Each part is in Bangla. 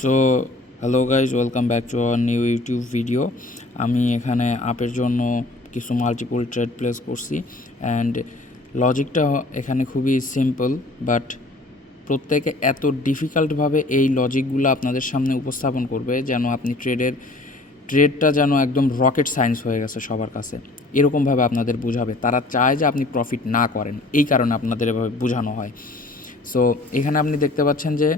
So hello guys, welcome back to our new YouTube video. আমি এখানে আপের জন্য কিছু মাল্টিপল ট্রেড প্লেস করছি অ্যান্ড লজিকটা এখানে খুবই সিম্পল, বাট প্রত্যেকে এত ডিফিকাল্টভাবে এই লজিকগুলো আপনাদের সামনে উপস্থাপন করবে যেন আপনি ট্রেডটা যেন একদম রকেট সায়েন্স হয়ে গেছে সবার কাছে। এরকমভাবে আপনাদের বোঝাবে, তারা চায় যে আপনি প্রফিট না করেন, এই কারণে আপনাদের এভাবে বোঝানো হয়। সো এখানে আপনি দেখতে পাচ্ছেন যে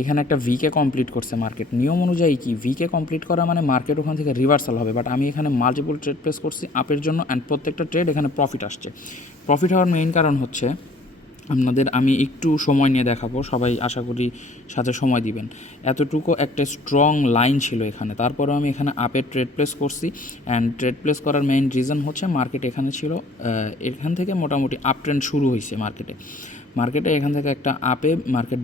এখানে একটা ভিকে কমপ্লিট করছে মার্কেট। নিয়ম অনুযায়ী কি ভিকে কমপ্লিট করা মানে মার্কেট ওখান থেকে রিভার্সাল হবে, বাট আমি এখানে মাল্টিপল ট্রেড প্লেস করছি আপের জন্য অ্যান্ড প্রত্যেকটা ট্রেড এখানে প্রফিট আসছে। প্রফিট হওয়ার মেইন কারণ হচ্ছে আমি একটু সময় নিয়ে দেখাবো, সবাই আশা করি সাথে সময় দিবেন। এতটুকু একটা স্ট্রং লাইন ছিল এখানে, তারপরেও আমি এখানে আপের ট্রেড প্লেস করছি অ্যান্ড ট্রেড প্লেস করার মেইন রিজন হচ্ছে মার্কেট এখানে ছিল, এখান থেকে মোটামুটি আপ ট্রেন্ড শুরু হয়েছে মার্কেটে এখান থেকে একটা আপে মার্কেট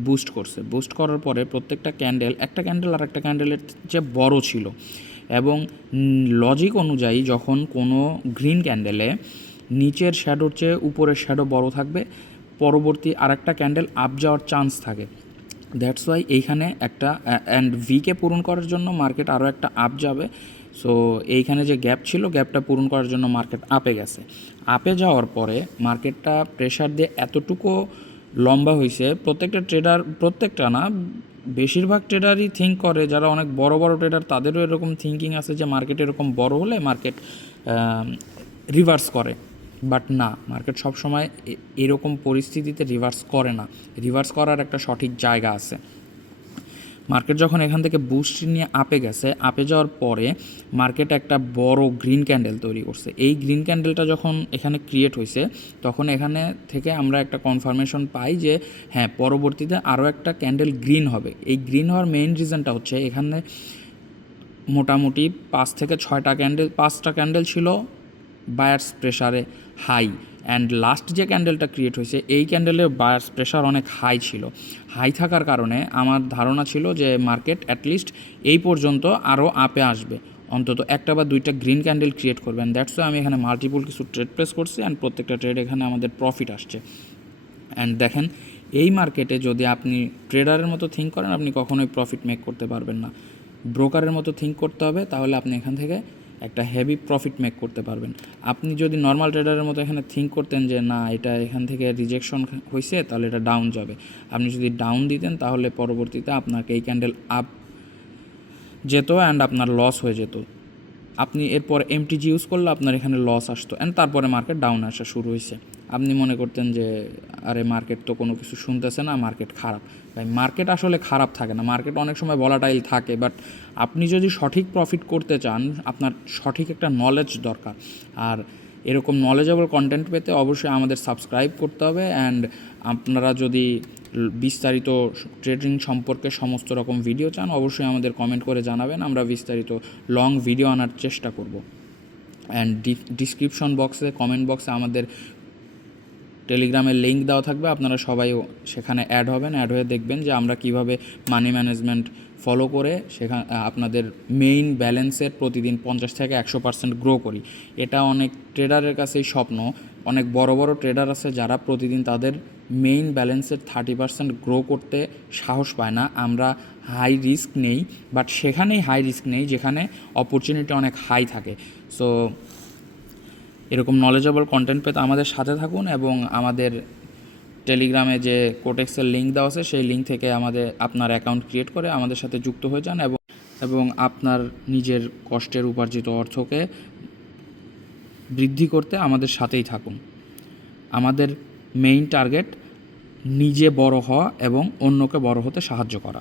বুস্ট করার পরে প্রত্যেকটা ক্যান্ডেল একটা ক্যান্ডেল আর একটা ক্যান্ডেলের চেয়ে বড় ছিল, এবং লজিক অনুযায়ী যখন কোনো গ্রিন ক্যান্ডেলে নিচের শ্যাডোর চেয়ে উপরের শ্যাডো বড় থাকবে, পরবর্তী আরেকটা ক্যান্ডেল আপ যাওয়ার চান্স থাকে। দ্যাটস ওয়াই এইখানে একটা অ্যান্ড ভিকে পূরণ করার জন্য মার্কেট আরও একটা আপ যাবে। সো এইখানে যে গ্যাপ ছিল, গ্যাপটা পূরণ করার জন্য মার্কেট আপে গেছে। আপে যাওয়ার পরে মার্কেটটা প্রেশার দিয়ে এতটুকু লম্বা হয়েছে, প্রত্যেকটা না, বেশিরভাগ ট্রেডারই থিঙ্ক করে, যারা অনেক বড় বড় ট্রেডার তাদেরও এরকম থিঙ্কিং আছে যে মার্কেট এরকম বড় হলে মার্কেট রিভার্স করে, বাট না, মার্কেট সবসময় এরকম পরিস্থিতিতে রিভার্স করে না। রিভার্স করার একটা সঠিক জায়গা আছে। মার্কেট যখন এখান থেকে বুস্ট নিয়ে আপে গেছে, আপে যাওয়ার পরে মার্কেট একটা বড় গ্রিন ক্যান্ডেল তৈরি করছে। এই গ্রিন ক্যান্ডেলটা যখন এখানে ক্রিয়েট হয়েছে, তখন এখানে থেকে আমরা একটা কনফার্মেশন পাই যে হ্যাঁ, পরবর্তীতে আরও একটা ক্যান্ডেল গ্রিন হবে। এই গ্রিন হওয়ার মেইন রিজনটা হচ্ছে এখানে মোটামুটি 5টা ক্যান্ডেল ছিল বায়ার্স প্রেশারে হাই, অ্যান্ড লাস্ট যে ক্যান্ডেলটা ক্রিয়েট হয়েছে এই ক্যান্ডেলের বায়ার্স প্রেশার অনেক হাই ছিল। হাই থাকার কারণে আমার ধারণা ছিল যে মার্কেট অ্যাটলিস্ট এই পর্যন্ত আরও আপে আসবে, অন্তত একটা বা দুইটা গ্রিন ক্যান্ডেল ক্রিয়েট করবেন। দ্যাটস ওয়াই আমি এখানে মাল্টিপল কিছু ট্রেড প্লেস করছি অ্যান্ড প্রত্যেকটা ট্রেড এখানে আমাদের প্রফিট আসছে। অ্যান্ড দেখেন, এই মার্কেটে যদি আপনি ট্রেডারের মতো থিঙ্ক করেন, আপনি কখনোই প্রফিট মেক করতে পারবেন না। ব্রোকারের মতো থিঙ্ক করতে হবে, তাহলে আপনি এখান থেকে একটা হেভি প্রফিট মেক করতে পারবেন। আপনি যদি নর্মাল ট্রেডারের মতো এখানে থিঙ্ক করতেন যে না, এটা এখান থেকে রিজেকশন হয়েছে, তাহলে এটা ডাউন যাবে, আপনি যদি ডাউন দিতেন তাহলে পরবর্তীতে আপনাকে এই ক্যান্ডেল আপ যেত অ্যান্ড আপনার লস হয়ে যেত। আপনি এরপর এমটিজি ইউজ করলে আপনার এখানে লস আসতো অ্যান্ড তারপরে মার্কেট ডাউন আসা শুরু হয়েছে। আপনি মনে করতেন যে আরে মার্কেট তো কোনো কিছু শুনতেছে না, মার্কেট খারাপ। ভাই, মার্কেট আসলে খারাপ থাকে না, মার্কেট অনেক সময় ভলাটাইল থাকে, বাট আপনি যদি সঠিক প্রফিট করতে চান, আপনার সঠিক একটা নলেজ দরকার। আর এরকম নলেজেবল কন্টেন্ট পেতে অবশ্যই আমাদের সাবস্ক্রাইব করতে হবে। অ্যান্ড আপনারা যদি বিস্তারিত ট্রেডিং সম্পর্কে সমস্ত রকম ভিডিও চান, অবশ্যই আমাদের কমেন্ট করে জানাবেন, আমরা বিস্তারিত লং ভিডিও আনার চেষ্টা করব। অ্যান্ড ডিসক্রিপশন বক্সে, কমেন্ট বক্সে আমাদের টেলিগ্রামের লিঙ্ক দেওয়া থাকবে, আপনারা সবাই সেখানে অ্যাড হয়ে দেখবেন যে আমরা কিভাবে মানি ম্যানেজমেন্ট ফলো করে সেখানে আপনাদের মেইন ব্যালেন্সের প্রতিদিন 50 থেকে 100% গ্রো করি। এটা অনেক ট্রেডারের কাছেই স্বপ্ন। অনেক বড় বড় ট্রেডার আছে যারা প্রতিদিন তাদের মেইন ব্যালেন্সের 30% গ্রো করতে সাহস পায় না। আমরা হাই রিস্ক নেই, বাট সেখানেই হাই রিস্ক নেই যেখানে অপরচুনিটি অনেক হাই থাকে। সো এরকম নলেজেবল কন্টেন্ট পেতে আমাদের সাথে থাকুন, এবং আমাদের টেলিগ্রামে যে কোটেক্সের লিঙ্ক দেওয়া আছে সেই লিঙ্ক থেকে আপনার অ্যাকাউন্ট ক্রিয়েট করে আমাদের সাথে যুক্ত হয়ে যান, এবং আপনার নিজের কষ্টের উপার্জিত অর্থকে বৃদ্ধি করতে আমাদের সাথেই থাকুন। আমাদের মেইন টার্গেট নিজে বড় হওয়া এবং অন্যকে বড় হতে সাহায্য করা।